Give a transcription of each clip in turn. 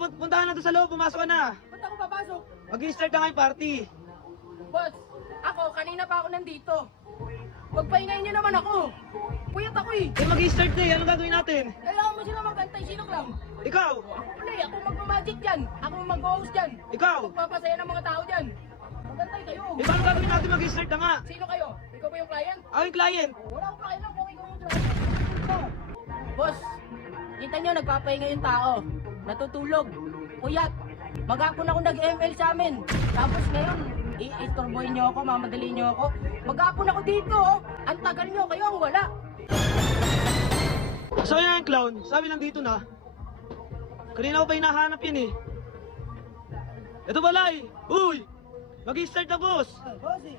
puntahan na doon sa loob, pumasok ka na. Ba't ako papasok? Mag-i-start na nga yung party. Boss, ako, kanina pa ako nandito. Magpahingayin niyo naman ako. Puyat ako eh. Eh mag-i-start na eh, anong gagawin natin? Kailangan mo sila magantay. Sino lang? Ikaw! Ako pala eh. Ako magmamagic dyan. Ako mag-host dyan. Ikaw! Magpapasaya ng mga tao dyan. Magantay kayo. Eh paano gagawin natin mag-i-start na nga? Sino kayo? Ikaw ba yung client? Ako yung client. Wala akong pakialam kung ikaw yung client. Boss, kita nyo nagpapahinga yung tao. Natutulog. Puyat. Maghapon ako nag-ML sa amin. Tapos ngayon, i-istorboy nyo ako, mamadali nyo ako. Maghapon ako dito, oh. Ang tagal nyo, kayo ang wala. So yan yung clown, sabi lang dito na. Kanina ko pa hinahanap yan eh. Ito pala eh. Uy! Mag-i-start na boss! Boss eh.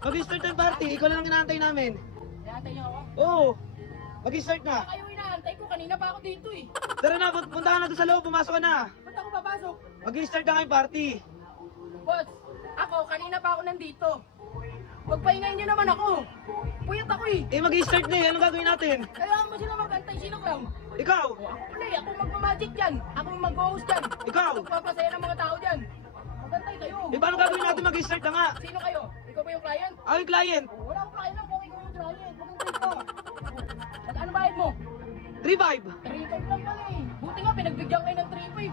Mag-i-start na yung party, ikaw lang ang inaantay namin. Inaantay nyo ako? Oo! Mag-i-start na. Kayo inaantay ko, kanina pa ako dito eh. Tara na, puntahan na doon sa loob, pumasok ka na. Ba't ako papasok? Mag-i-start na nga yung party. Boss, ako, kanina pa ako nandito. Magpahingayin nyo naman ako. Puyat ako eh. Eh mag-i-start na eh, anong gagawin natin? Kailangan mo sila magantay. Sino lang? Ikaw! Ako pala eh. Ako magmamagic dyan. Ako mag-host dyan. Ikaw! Magpapasaya ng mga tao dyan. Magantay kayo. Eh paano gagawin natin mag-i-start na nga? Sino kayo? Ikaw ba yung client? Ako yung client. Wala akong pakialam kung ikaw yung client. Magantay ka. Ano bayad mo? 3-5. 3.5 lang pala eh. Buti nga pinagbigyan kayo ng 3.5 eh.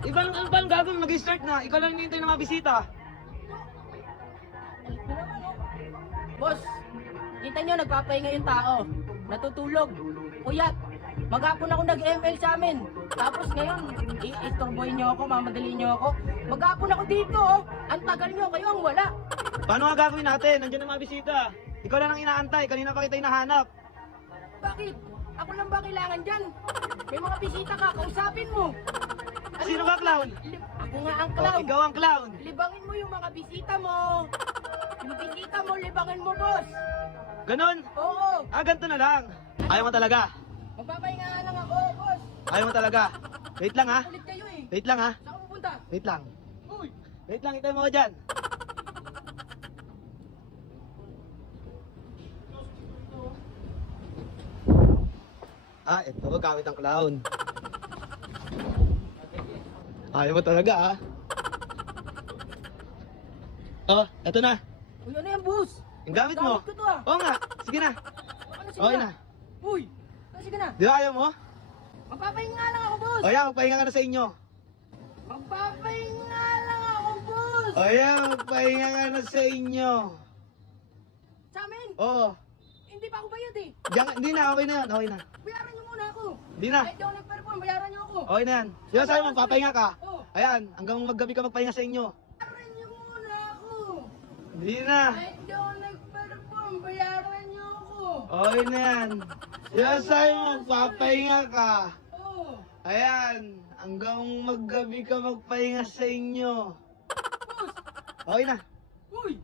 Eh paano gagawin mag-i-start na? Ikaw lang hinihintay ng mga bisita. Alit mo naman oh. Boss, kita nyo nagpapahinga yung tao. Natutulog. Puyat. Maghapon ako nag-ML sa amin. Tapos ngayon, i-istorboy nyo ako, mamadali nyo ako. Maghapon ako dito oh. Ang tagal nyo, kayo ang wala. Paano nga gagawin natin? Nandiyan ang mga bisita. Ikaw lang ang inaantay, kanina pa kita hinahanap. Bakit? Ako lang ba kailangan dyan? May mga bisita ka, kausapin mo. Sino ka, clown? Ako nga ang Oh, clown. ikaw ang clown. Libangin mo yung mga bisita mo. Yung bisita mo, libangin mo, boss. Ganon? Oo. Ganito na lang. Ayaw mo talaga. Magpapahinga nga lang ako, boss. Ayaw mo talaga. Wait lang ha. Ulit kayo eh. Wait lang ha. Saan ka pupunta? Wait lang. Uy! Wait lang, itay mo ko dyan. Ito, gamit ang clown. Ayaw mo talaga ha. Eto na. Uy, ano yan, boss? Yung gamit mo. Gamit ko to ah. Oo nga. Sige na. Ano, sige Okay na. na. Uy! Sige na. Di ba ayaw mo? Magpapahinga nga lang ako, boss. O yan, magpahinga ka na sa inyo. Magpapahinga lang ako, boss. O yan, magpahinga ka na sa inyo. Sa amin? Oo. Hindi pa ako bayad eh. Hindi na, okay na yan. Okay na. Bayaran niyo muna ako. Hindi na. Kahit di ako nag-perform, bayaran niyo ako. Okay na yan. Di ba sabi mo, papahinga ka? Oo. Ayan, hanggang maggabi ka magpahinga sa inyo. Bayaran niyo muna ako. Hindi na. Kahit di ako nag-perform, bayaran niyo ako. Okay na yan. Di ba sabi mo, papahinga ka? Oo. Ayan, hanggang maggabi ka magpahinga sa inyo. Boss! Okay na. Uy!